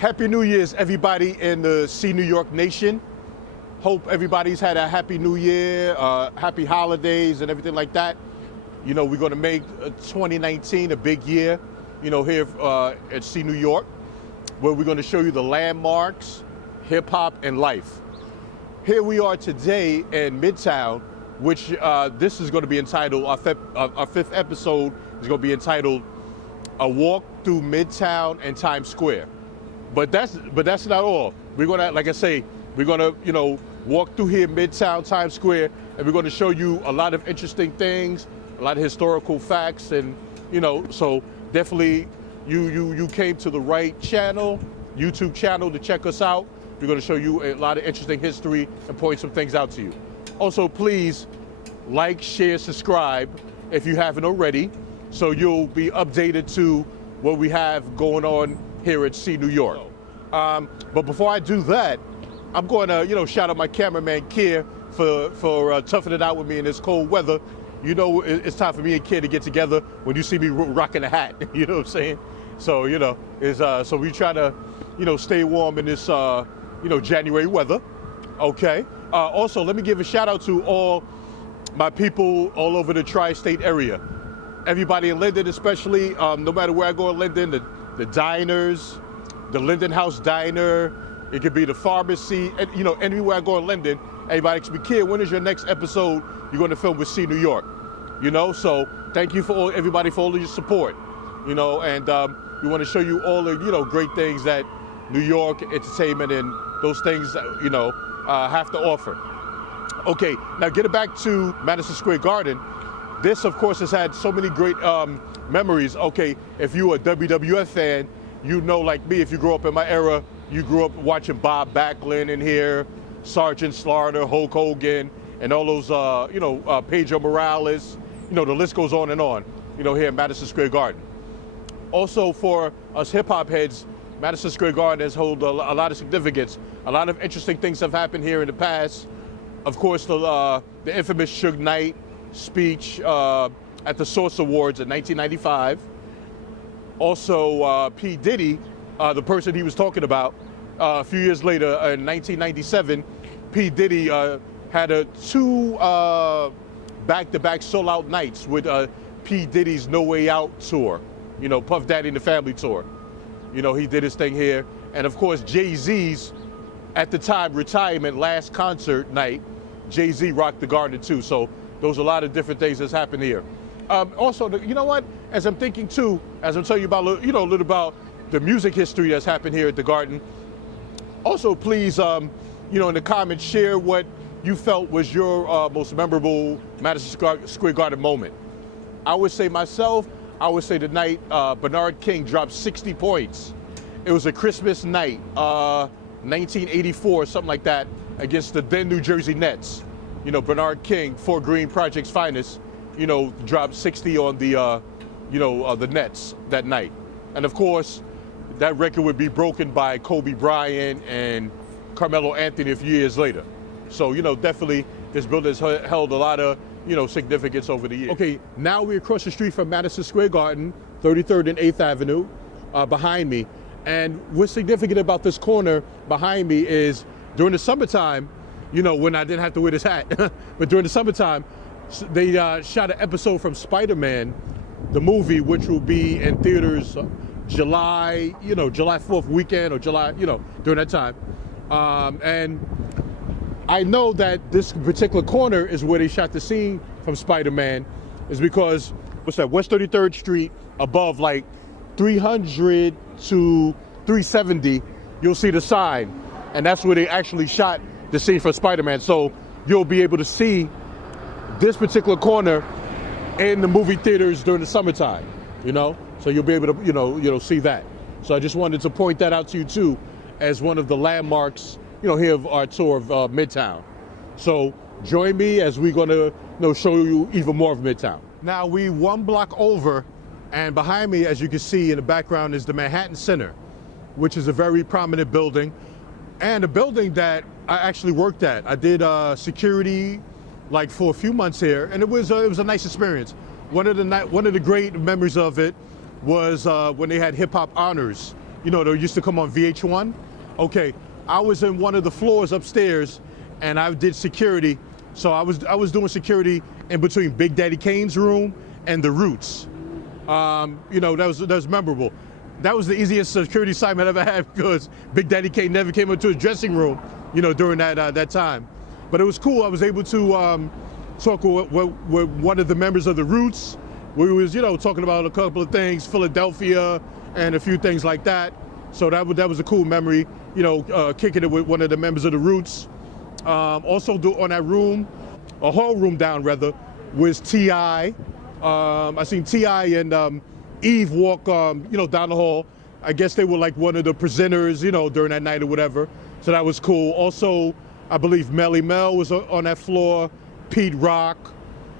Happy New Year's, everybody in the See New York Nation. Hope everybody's had a happy New Year, happy holidays and everything like that. You know, we're going to make 2019 a big year, you know, here at See New York, where we're going to show you the landmarks, hip hop, and life. Here we are today in Midtown, which this is going to be entitled, our fifth episode is going to be entitled A Walk Through Midtown and Times Square. But that's not all. We're gonna, like I say, we're gonna, you know, walk through here, Midtown, Times Square, and we're gonna show you a lot of interesting things, a lot of historical facts, and you know, so definitely you came to the right channel, YouTube channel, to check us out. We're gonna show you a lot of interesting history and point some things out to you. Also, please like, share, subscribe if you haven't already, so you'll be updated to what we have going on here at See New York. But before I do that, I'm going to, you know, shout out my cameraman Kier for toughing it out with me in this cold weather. You know, it's time for me and Kier to get together when you see me rocking a hat. You know what I'm saying? So, you know, so we try to, you know, stay warm in this, you know, January weather. Okay. Also, let me give a shout out to all my people all over the tri-state area. Everybody in Linden, especially, no matter where I go in Linden, the diners, the Linden House Diner, it could be the pharmacy, and, you know, anywhere I go in Linden, everybody can be, Kid, when is your next episode you're going to film with See New York? You know, so thank you for everybody for all of your support, you know, and we want to show you all the, you know, great things that New York entertainment and those things, you know, have to offer. Okay, now getting back to Madison Square Garden, this, of course, has had so many great memories. Okay, if you're a WWF fan, you know, like me, if you grew up in my era, you grew up watching Bob Backlund in here, Sergeant Slaughter, Hulk Hogan, and all those, you know, Pedro Morales. You know, the list goes on, you know, here in Madison Square Garden. Also, for us hip-hop heads, Madison Square Garden has held a lot of significance. A lot of interesting things have happened here in the past. Of course, the infamous Suge Knight speech at the Source Awards in 1995. Also, P. Diddy, the person he was talking about, a few years later in 1997, P. Diddy had two back-to-back sold-out nights with P. Diddy's No Way Out tour, you know, Puff Daddy and the Family tour. You know, he did his thing here. And of course, Jay-Z's, at the time, retirement last concert night, Jay-Z rocked the Garden too. So those are a lot of different things that's happened here. Also, you know what? As I'm thinking too, as I'm telling you about, you know, a little about the music history that's happened here at the Garden. Also, please, you know, in the comments, share what you felt was your most memorable Madison Square Garden moment. I would say myself, I would say the night Bernard King dropped 60 points. It was a Christmas night, 1984, something like that, against the then New Jersey Nets. You know, Bernard King, Fort Greene Project's finest, you know, dropped 60 on the, you know, the Nets that night. And of course, that record would be broken by Kobe Bryant and Carmelo Anthony a few years later. So, you know, definitely this building has held a lot of, you know, significance over the years. Okay, now we're across the street from Madison Square Garden, 33rd and 8th Avenue, behind me. And what's significant about this corner behind me is during the summertime, you know, when I didn't have to wear this hat, but during the summertime, they shot an episode from SpiderMan, the movie, which will be in theaters July, you know, July 4th weekend or July, you know, during that time. And I know that this particular corner is where they shot the scene from SpiderMan, is because, what's that, West 33rd Street above like 300 to 370, you'll see the sign. And that's where they actually shot the scene for SpiderMan. So you'll be able to see this particular corner in the movie theaters during the summertime, you know? So you'll be able to, you know, see that. So I just wanted to point that out to you too, as one of the landmarks, you know, here of our tour of Midtown. So join me as we're gonna, you know, show you even more of Midtown. Now we one block over, and behind me, as you can see in the background, is the Manhattan Center, which is a very prominent building, and a building that I actually worked at. I did security like for a few months here, and it was a nice experience. One of the great memories of it was when they had hip hop honors you know, they used to come on VH1. Okay, I was in one of the floors upstairs, and I did security. So I was doing security in between Big Daddy Kane's room and the Roots. You know, that was memorable. That was the easiest security assignment I ever had because Big Daddy Kane never came into his dressing room, you know, during that time. But it was cool. I was able to talk with one of the members of the Roots. We was, you know, talking about a couple of things, Philadelphia, and a few things like that. So that was a cool memory, you know, kicking it with one of the members of the Roots. Also on that room, a hall room down rather, was T.I. I seen T.I. and Eve walk, you know, down the hall. I guess they were like one of the presenters, you know, during that night or whatever. So that was cool. Also, I believe Melly Mel was on that floor, Pete Rock,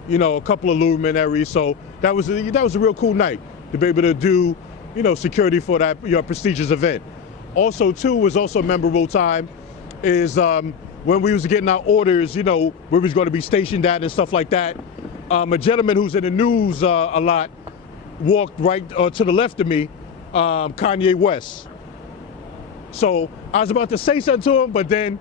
you know, a couple of luminaries. So that was a real cool night to be able to do, you know, security for that, you know, prestigious event. Also, too, was also a memorable time is when we was getting our orders, you know, we was going to be stationed at and stuff like that. A gentleman who's in the news a lot walked right to the left of me, Kanye West. So I was about to say something to him, but then,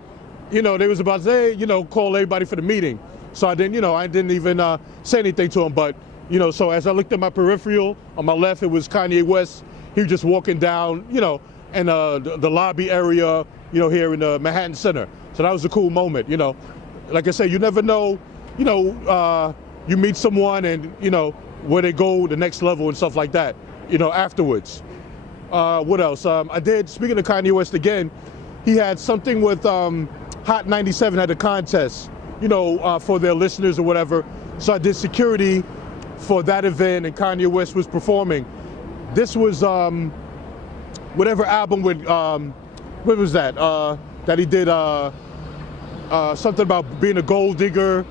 you know, they was about to say, you know, call everybody for the meeting. So I didn't, you know, I didn't even say anything to him. But, you know, so as I looked at my peripheral, on my left, it was Kanye West. He was just walking down, you know, in the lobby area, you know, here in the Manhattan Center. So that was a cool moment, you know. Like I said, you never know, you know, you meet someone and, you know, where they go the next level and stuff like that, you know, afterwards. What else? I did, speaking of Kanye West again, he had something with Hot 97 had a contest, you know, for their listeners or whatever. So I did security for that event and Kanye West was performing. This was whatever album with, what was that? That he did something about being a gold digger,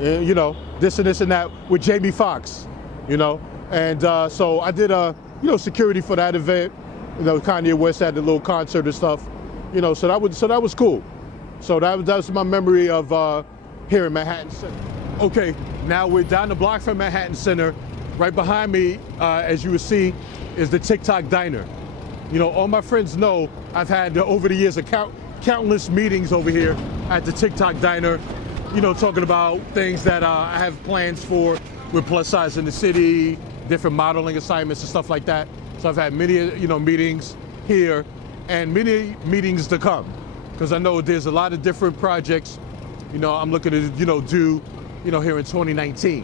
you know, this and this and that with Jamie Foxx, you know. And so I did, you know, security for that event. You know, Kanye West had a little concert and stuff, you know, so that was cool. So that was my memory of here in Manhattan Center. Okay, now we're down the block from Manhattan Center. Right behind me, as you will see, is the Tik Tok Diner. You know, all my friends know I've had over the years countless meetings over here at the Tik Tok Diner, you know, talking about things that I have plans for with plus size in the city, different modeling assignments and stuff like that. So I've had many, you know, meetings here and many meetings to come because I know there's a lot of different projects, you know, I'm looking to, you know, do, you know, here in 2019.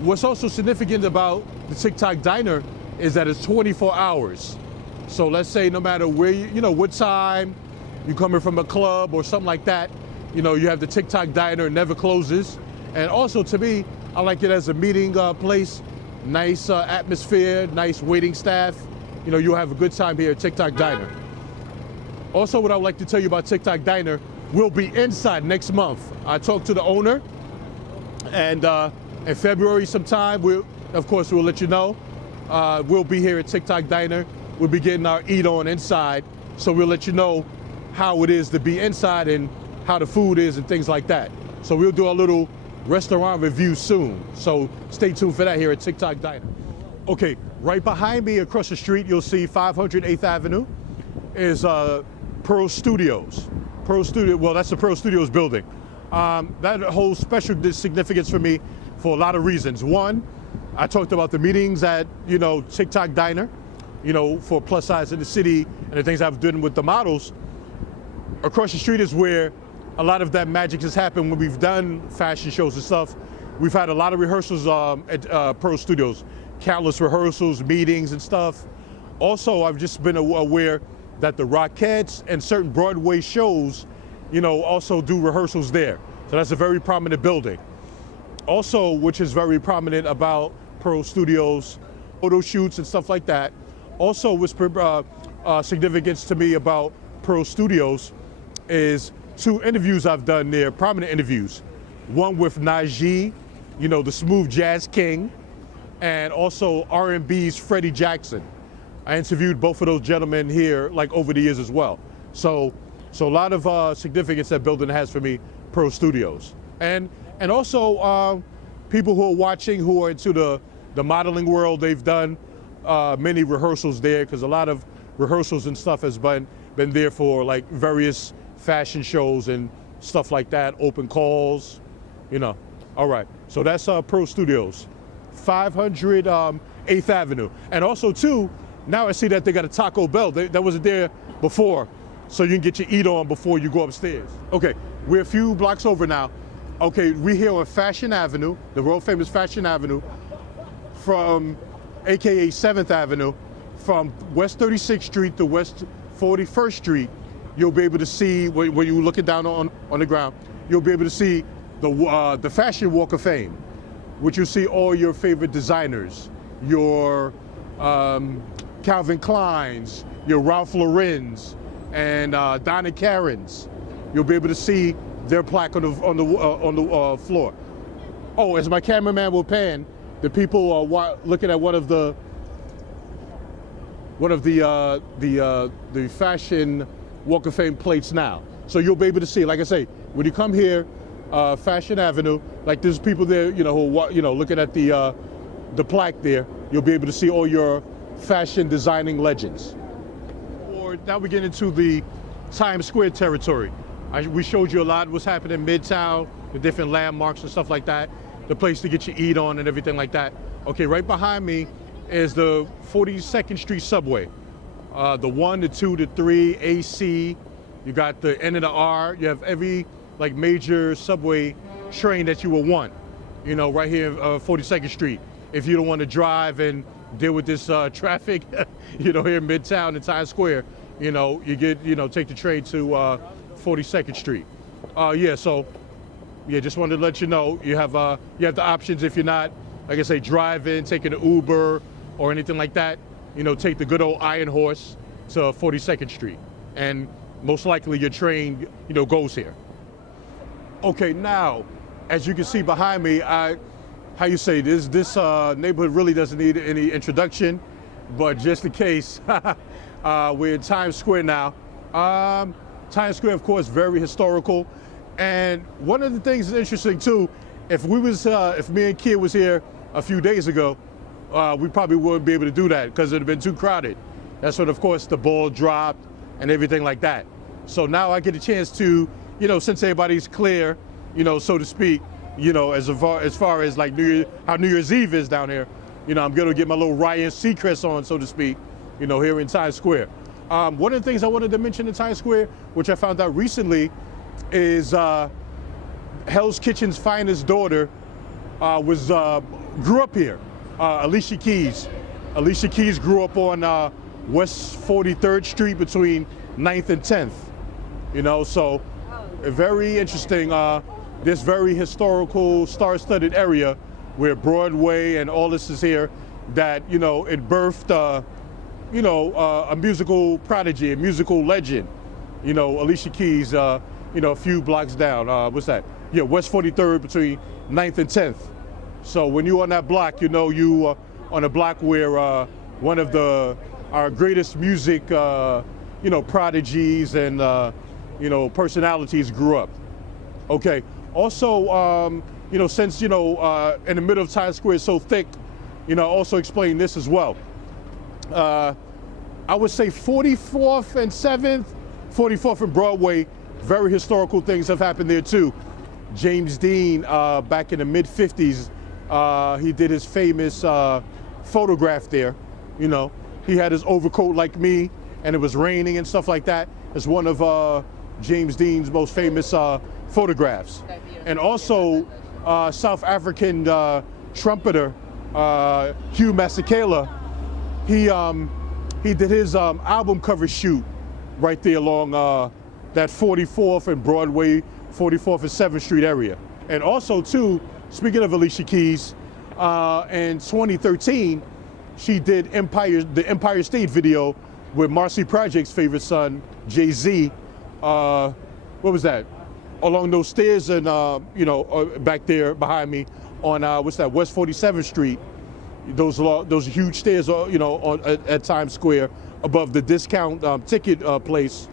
What's also significant about the Tik Tok Diner is that it's 24 hours. So let's say no matter where you know, what time you coming from a club or something like that, you know, you have the Tik Tok Diner, it never closes. And also to me, I like it as a meeting place, nice atmosphere, nice waiting staff. You know, you'll have a good time here at Tik Tok Diner. Also, what I would like to tell you about Tik Tok Diner, we'll be inside next month. I talked to the owner, and in February sometime, of course, we'll let you know. We'll be here at Tik Tok Diner. We'll be getting our eat on inside, so we'll let you know how it is to be inside and how the food is and things like that. So we'll do a little restaurant review soon. So stay tuned for that here at Tik Tok Diner. Okay, right behind me across the street, you'll see 500 8th Avenue is Pearl Studios. Pearl Studio, well, that's the Pearl Studios building. That holds special significance for me for a lot of reasons. One, I talked about the meetings at, you know, Tik Tok Diner, you know, for plus size in the city and the things I've done with the models. Across the street is where a lot of that magic has happened when we've done fashion shows and stuff. We've had a lot of rehearsals at Pearl Studios, countless rehearsals, meetings and stuff. Also, I've just been aware that the Rockettes and certain Broadway shows, you know, also do rehearsals there. So that's a very prominent building. Also, which is very prominent about Pearl Studios, photo shoots and stuff like that. Also, what's significance to me about Pearl Studios is 2 interviews I've done there, prominent interviews. One with Najee, you know, the smooth jazz king, and also R&B's Freddie Jackson. I interviewed both of those gentlemen here, like over the years as well. So a lot of significance that building has for me, Pearl Studios. And also people who are watching, who are into the modeling world, they've done many rehearsals there, because a lot of rehearsals and stuff has been there for like various fashion shows and stuff like that, open calls, you know. All right, so that's Pro Studios, 500 8th Avenue. And also too, now I see that they got a Taco Bell. That wasn't there before, so you can get your eat on before you go upstairs. Okay, we're a few blocks over now. Okay, we're here on Fashion Avenue, the world famous Fashion Avenue, from AKA 7th Avenue, from West 36th Street to West 41st Street. You'll be able to see, when you're looking down on the ground, you'll be able to see the Fashion Walk of Fame, which you'll see all your favorite designers, your Calvin Klein's, your Ralph Lauren's, and Donna Karen's. You'll be able to see their plaque on the floor. Oh, as my cameraman will pan, the people are looking at one of the Fashion Walk of Fame plates now. So you'll be able to see, like I say, when you come here, Fashion Avenue, like there's people there, you know, who looking at the plaque there. You'll be able to see all your fashion designing legends. Now we get into the Times Square territory. We showed you a lot of what's happening in Midtown, the different landmarks and stuff like that, the place to get your eat on and everything like that. Okay, right behind me is the 42nd Street subway. The 1, the 2, the 3, AC. You got the N and the R. You have every like major subway train that you will want, you know, right here, 42nd Street. If you don't want to drive and deal with this traffic, you know, here in Midtown and Times Square, you know, take the train to 42nd Street. Just wanted to let you know you have the options if you're not, like I say, driving, taking an Uber or anything like that. You know, take the good old Iron Horse to 42nd Street, and most likely your train, you know, goes here. Okay, now, as you can see behind me, this neighborhood really doesn't need any introduction, but just in case, we're in Times Square now. Times Square, of course, very historical, and one of the things that's interesting too, if me and Kia was here a few days ago, we probably wouldn't be able to do that because it would have been too crowded. That's when, of course, the ball dropped and everything like that. So now I get a chance to, you know, since everybody's clear, you know, so to speak, you know, as far as like how New Year's Eve is down here, you know, I'm gonna get my little Ryan Seacrest on, so to speak, you know, here in Times Square. One of the things I wanted to mention in Times Square, which I found out recently, is Hell's Kitchen's finest daughter grew up here. Alicia Keys. Alicia Keys grew up on West 43rd Street between 9th and 10th. You know, so very interesting. This very historical, star-studded area where Broadway and all this is here, that, you know, it birthed, a musical prodigy, a musical legend. You know, Alicia Keys, you know, a few blocks down. What's that? Yeah, West 43rd between 9th and 10th. So when you're on that block, you know you on a block where one of our greatest music, prodigies and personalities grew up. Okay. Also, since in the middle of Times Square is so thick, also explain this as well. I would say 44th and 7th, 44th and Broadway, very historical things have happened there too. James Dean, back in the mid-50s, he did his famous photograph there. You know, he had his overcoat like me, and it was raining and stuff like that. It's one of James Dean's most famous photographs. And also, South African trumpeter Hugh Masekela, he did his album cover shoot right there along that 44th and Broadway, 44th and 7th Street area. And also too, speaking of Alicia Keys, in 2013, she did the Empire State video with Marcy Project's favorite son, Jay-Z. What was that? Along those stairs and, back there behind me on, West 47th Street. Those huge stairs, at Times Square above the discount ticket place.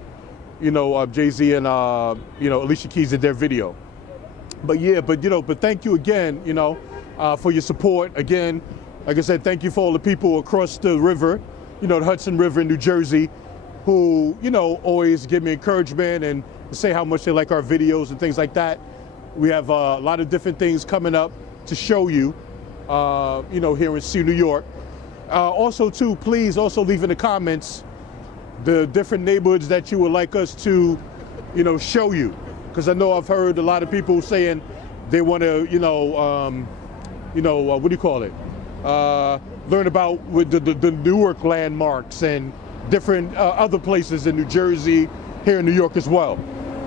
Jay-Z and, Alicia Keys did their video. But thank you again, for your support. Again, Like I said, thank you for all the people across the river, you know, the Hudson River in New Jersey, who, you know, always give me encouragement and say how much they like our videos and things like that. We have a lot of different things coming up to show you, you know, here in New York. Also, too, please also leave in the comments the different neighborhoods that you would like us to, you know, show you. Because I know I've heard a lot of people saying they want to, what do you call it? Learn about with the Newark landmarks and different other places in New Jersey, here in New York as well.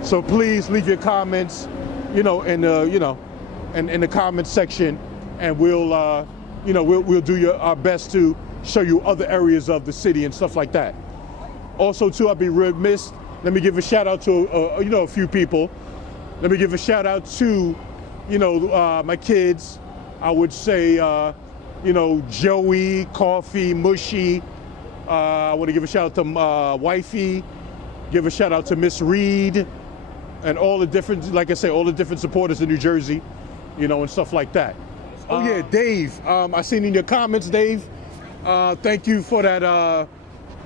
So please leave your comments, in the comments section, and we'll do our best to show you other areas of the city and stuff like that. Also, too, I'd be remiss. Let me give a shout out to a few people. Let me give a shout out to my kids. I would say Joey, Coffee, Mushy. I want to give a shout out to Wifey. Give a shout out to Miss Reed, and all the different, like I say, all the different supporters in New Jersey, and stuff like that. Oh yeah, Dave. I seen in your comments, Dave. Thank you for that.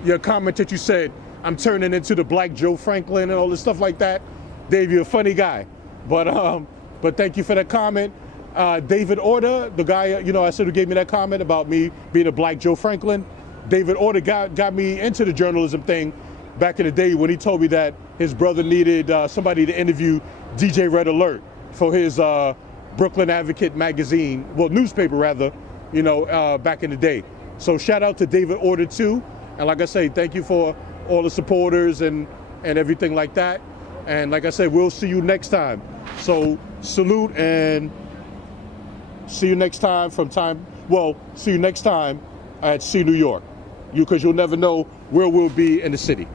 Your comment that you said I'm turning into the Black Joe Franklin and all this stuff like that. Dave, you're a funny guy. But thank you for that comment. David Order, the guy, I said who gave me that comment about me being a Black Joe Franklin. David Order got me into the journalism thing back in the day when he told me that his brother needed somebody to interview DJ Red Alert for his Brooklyn Advocate magazine, well, newspaper rather, back in the day. So shout out to David Order too. And like I say, thank you for all the supporters and everything like that. And like I said, we'll see you next time. So salute and see you next time see you next time at See New York. Because you'll never know where we'll be in the city.